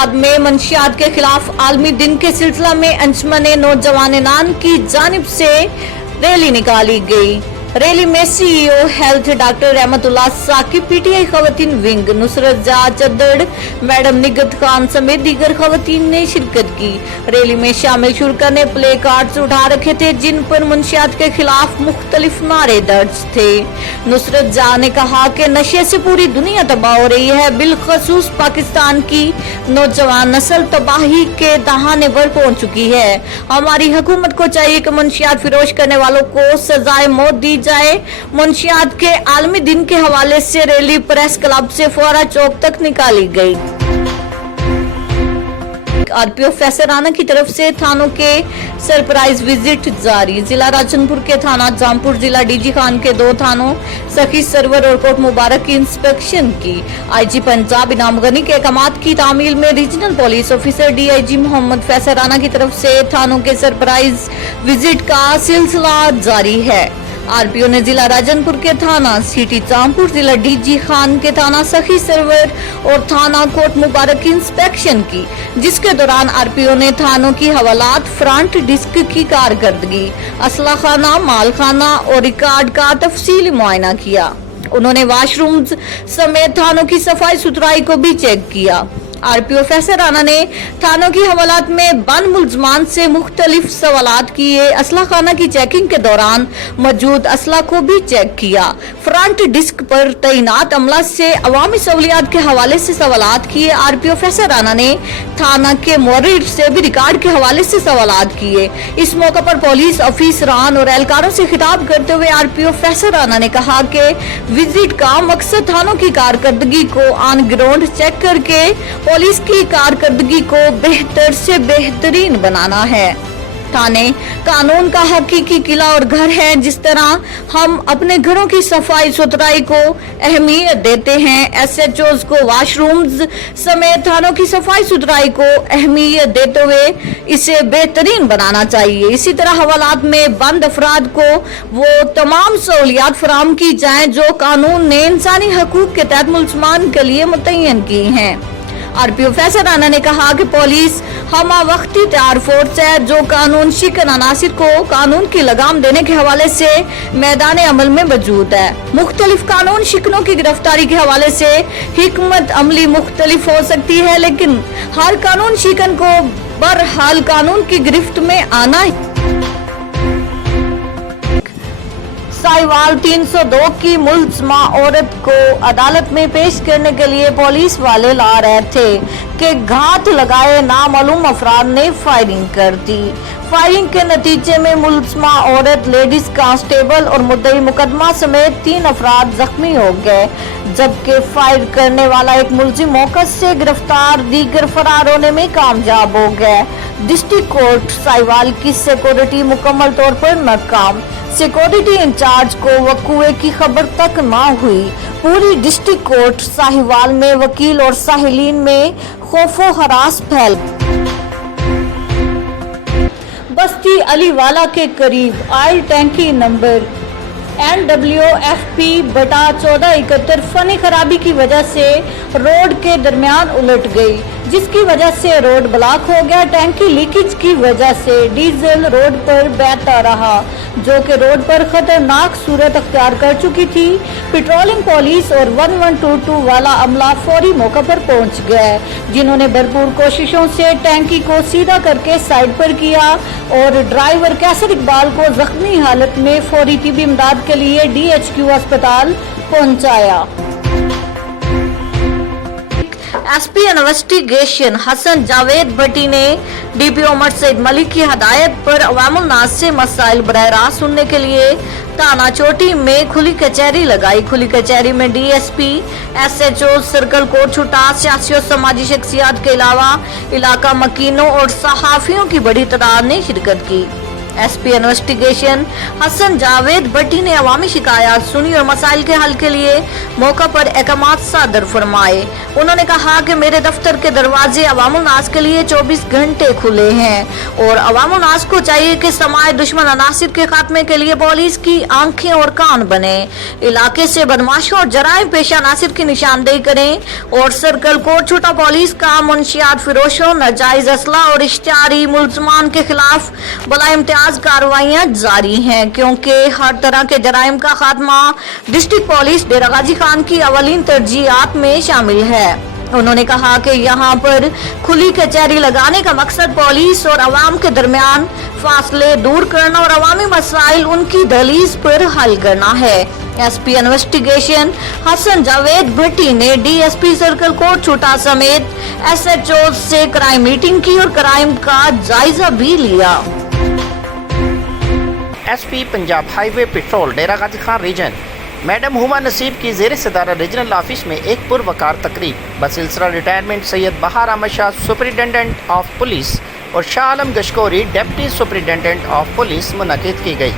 Riyadh में मंशियात के खिलाफ आलमी दिन के सिलसिला में अंजुमन नौजवान की जानिब से रैली निकाली गई। रैली में CEO हेल्थ डॉक्टर रहमतुल्लाह साकिब, PTI खवातीन विंग, नुसरत जहाँ चद्दड़, मैडम निगत खान समेत दीगर खवातीन ने शिरकत की। रैली में शामिल शुरका ने प्ले कार्ड्स उठा रखे थे जिन पर मुंशियात के खिलाफ मुख्तलिफ नारे दर्ज थे। नुसरत जहाँ ने कहा कि नशे से पूरी दुनिया तबाह हो रही है, बिलखसूस पाकिस्तान की नौजवान नस्ल तबाही के दहाने पर पहुंच चुकी है। हमारी हुकूमत को चाहिए कि मुंशियात फिरोश करने वालों को सजाए मौत दी जाए। मुंशियात के आलमी दिन के हवाले से रैली प्रेस क्लब से फोरा चौक तक निकाली गई। RPO फैसल राना की तरफ से थानों के सरप्राइज विजिट जारी। जिला राजनपुर के थाना जामपुर, जिला DG खान के 2 थानों सखी सरवर और कोट मुबारक की इंस्पेक्शन की। IG पंजाब इनाम गनी के अहकामात की तामील में regional police officer DIG Mohammad Faisal Rana की तरफ से थानों के सरप्राइज विजिट का सिलसिला जारी है। RPO ने जिला राजनपुर के थाना सिटी जामपुर, जिला DG खान के थाना सखी सरवर और थाना कोट मुबारक की इंस्पेक्शन की, जिसके दौरान RPO ने थानों की हवालात, फ्रंट डिस्क की कारकर्दगी, असला खाना, माल खाना और रिकॉर्ड का तफसीली मुआयना किया। उन्होंने वाशरूम्स समेत थानों की सफाई सुथराई को भी चेक किया। RPO फैसल राना ने थानों की हवालात में बंद मुलजमान से मुख्तलिफ सवालात किए। असला खाना की चेकिंग के दौरान मौजूद असला को भी चेक किया। फ्रंट डिस्क पर तैनात अमला से अवामी सहूलियात के हवाले से सवालात किए। RPO फैसल राना ने थाना के मुअर्रिर से भी रिकॉर्ड के हवाले से सवालात किए। इस मौके पर पुलिस ऑफिसरान और एहलकारों से खिताब करते हुए RPO फैसल राना ने कहा कि विजिट का मकसद थानों की कारकर्दगी को ऑन ग्राउंड चेक करके पुलिस की कारकर्दगी को बेहतर से बेहतरीन बनाना है। थाने कानून का हकीकी किला और घर है। जिस तरह हम अपने घरों की सफाई सुथराई को अहमियत देते हैं, SHOs को वाशरूम्स समेत थानों की सफाई सुथराई को अहमियत देते हुए इसे बेहतरीन बनाना चाहिए। इसी तरह हवालात में बंद अफराद को वो तमाम सहूलियात फराहम की जाएं जो कानून ने इंसानी हकूक के तहत मुसलमान के लिए मुतय्यन की हैं। RPO फैसल राना ने कहा कि पुलिस हमा वक्ती तैयार फोर्स है जो कानून शिकन अनासिर को कानून की लगाम देने के हवाले से मैदान अमल में मौजूद है। मुख्तलिफ कानून शिकनों की गिरफ्तारी के हवाले से हिकमत अमली मुख्तलिफ हो सकती है, लेकिन हर कानून शिकन को बहरहाल कानून की गिरफ्त में आना है। साहिवाल 302 की मुलजमा औरत को अदालत में पेश करने के लिए पुलिस वाले ला रहे थे कि घात लगाए नामालूम अफराद ने फायरिंग कर दी। फायरिंग के नतीजे में मुलजमा औरत, लेडीज कांस्टेबल और मुद्दई मुकदमा समेत 3 अफराद जख्मी हो गए, जबकि फायर करने वाला एक मुलजिम मौके से गिरफ्तार, दीगर फरार होने में कामयाब हो गए। डिस्ट्रिक्ट कोर्ट साहिवाल की सिक्योरिटी मुकम्मल तौर पर नाकाम। सिक्योरिटी इंचार्ज को वकूए की खबर तक ना हुई। पूरी डिस्ट्रिक्ट कोर्ट साहिवाल में वकील और साहिलीन में खौफो हरास फैल। बस्ती अलीवाला के करीब ऑयल टैंकी नंबर NWFP/1471 फनी खराबी की वजह से रोड के दरमियान उलट गई, जिसकी वजह से रोड ब्लॉक हो गया। टैंकी लीकेज की वजह से डीजल रोड पर बहता रहा, जो कि रोड पर खतरनाक सूरत अख्तियार कर चुकी थी। पेट्रोलिंग पुलिस और 1122 वाला अमला फौरी मौके पर पहुंच गए, जिन्होंने भरपूर कोशिशों से टैंकी को सीधा करके साइड पर किया और ड्राइवर कैसर इकबाल को जख्मी हालत में फौरी तिबी इमदाद के लिए DHQ अस्पताल पहुंचाया। SP इन्वेस्टिगेशन हसन जावेद भट्टी ने DPO उमर सईद मलिक की हदायत पर अवामुल नास से मसाइल बराह रास्त सुनने के लिए थाना चोटी में खुली कचहरी लगाई। खुली कचहरी में DSP, SHO, सर्कल कोर्ट छुटा, सियासी और समाजी शख्सियात के अलावा इलाका मकीनों और सहाफियों की बड़ी तादाद ने शिरकत की। SP इन्वेस्टिगेशन हसन जावेद भट्टी ने अवामी शिकायत सुनी और मसाइल के हल के लिए मौका पर अहकामात सादर फरमाए। उन्होंने कहा कि मेरे दफ्तर के दरवाजे अवामुल नास के लिए 24 घंटे खुले हैं और अवामुल नास को चाहिए कि समाज दुश्मन अनासिर के खात्मे के लिए पुलिस की आंखें और कान बने, इलाके से बदमाशों और जराइम पेशा अनासिर की निशानदेही करें और सर्कल कोर्ट छोटा पुलिस का मुंशियात फिरोशों, नाजायज असला और इश्तिहारी मुलजमान के खिलाफ बला इम्तियाज कार्रवाइयाँ जारी हैं, क्योंकि हर तरह के जराइम का खात्मा डिस्ट्रिक्ट पुलिस डेरा गाजी खान की अवलीन तरजीहात में शामिल है। उन्होंने कहा कि यहाँ पर खुली कचहरी लगाने का मकसद पुलिस और अवाम के दरमियान फासले दूर करना और अवामी मसाइल उनकी दहलीज पर हल करना है। SP इन्वेस्टिगेशन हसन जावेद भट्टी ने DSP सर्कल कोर्ट छोटा समेत SHO से क्राइम मीटिंग की और क्राइम का जायजा भी लिया। SP पंजाब हाईवे पेट्रोल डेरा गाजी खान रीजन मैडम हुमा नसीब की ज़ेर सदारत रीजनल ऑफिस में एक पुरवकार तकरीब बसिलसिला retirement Syed Bahar Ahmed Shah superintendent of police और Shah Alam Gashkori deputy superintendent of police मुनक़िद की गई।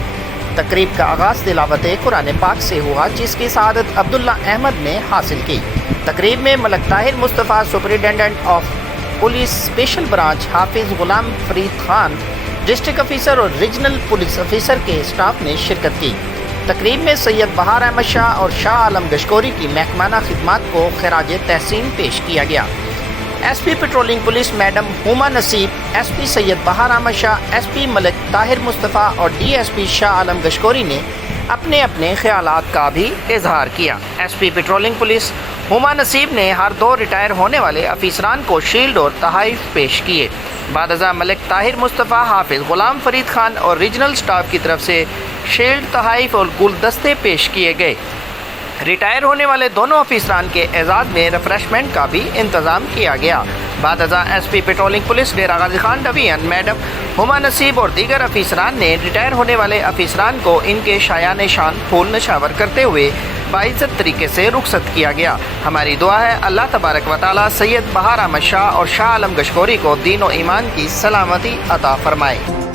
तकरीब का आगाज़ तिलावत कुरान पाक से हुआ, जिसकी सआदत अब्दुल्ला अहमद ने हासिल की। तकरीब में Malik Tahir Mustafa superintendent of police special branch, Hafiz Ghulam Farid Khan district officer और रीजनल पुलिस ऑफिसर के स्टाफ ने शिरकत की। तकरीब में सैयद बहार अहमद शाह और शाह आलम गशकोरी की महकमाना खिदमत को खिराज तहसीन पेश किया गया। SP patrolling police madam Huma नसीब, SP सैयद बहार अहमद शाह, SP मलक ताहिर मुस्तफ़ा और DSP शाह आलम गशकोरी ने अपने अपने ख्यालात का भी इजहार किया। SP पेट्रोलिंग पुलिस हुमा नसीब ने हर 2 रिटायर होने वाले अफीसरान को शील्ड और तहाइफ पेश किए। बादजा मलिक ताहिर मुस्तफ़ा, हाफिज़ गुलाम फरीद खान और रीजनल स्टाफ की तरफ से शील्ड, तहाइफ और गुलदस्ते पेश किए गए। रिटायर होने वाले दोनों अफीसरान के एजाज़ में रिफ्रेशमेंट का भी इंतज़ाम किया गया। बादजा SP पेट्रोलिंग पुलिस डेरा गाजी खान डिवीजन मैडम हुमा नसीब और दीगर अफीसरान ने रिटायर होने वाले अफीसरान को इनके शायान शान फूल नशावर करते हुए बाइज्जत तरीके से रुखसत किया गया। हमारी दुआ है अल्लाह तबारक व तआला सैयद बहार अहमद शाह और शाह आलम गशकोरी को दीन और ईमान की सलामती अता फरमाए।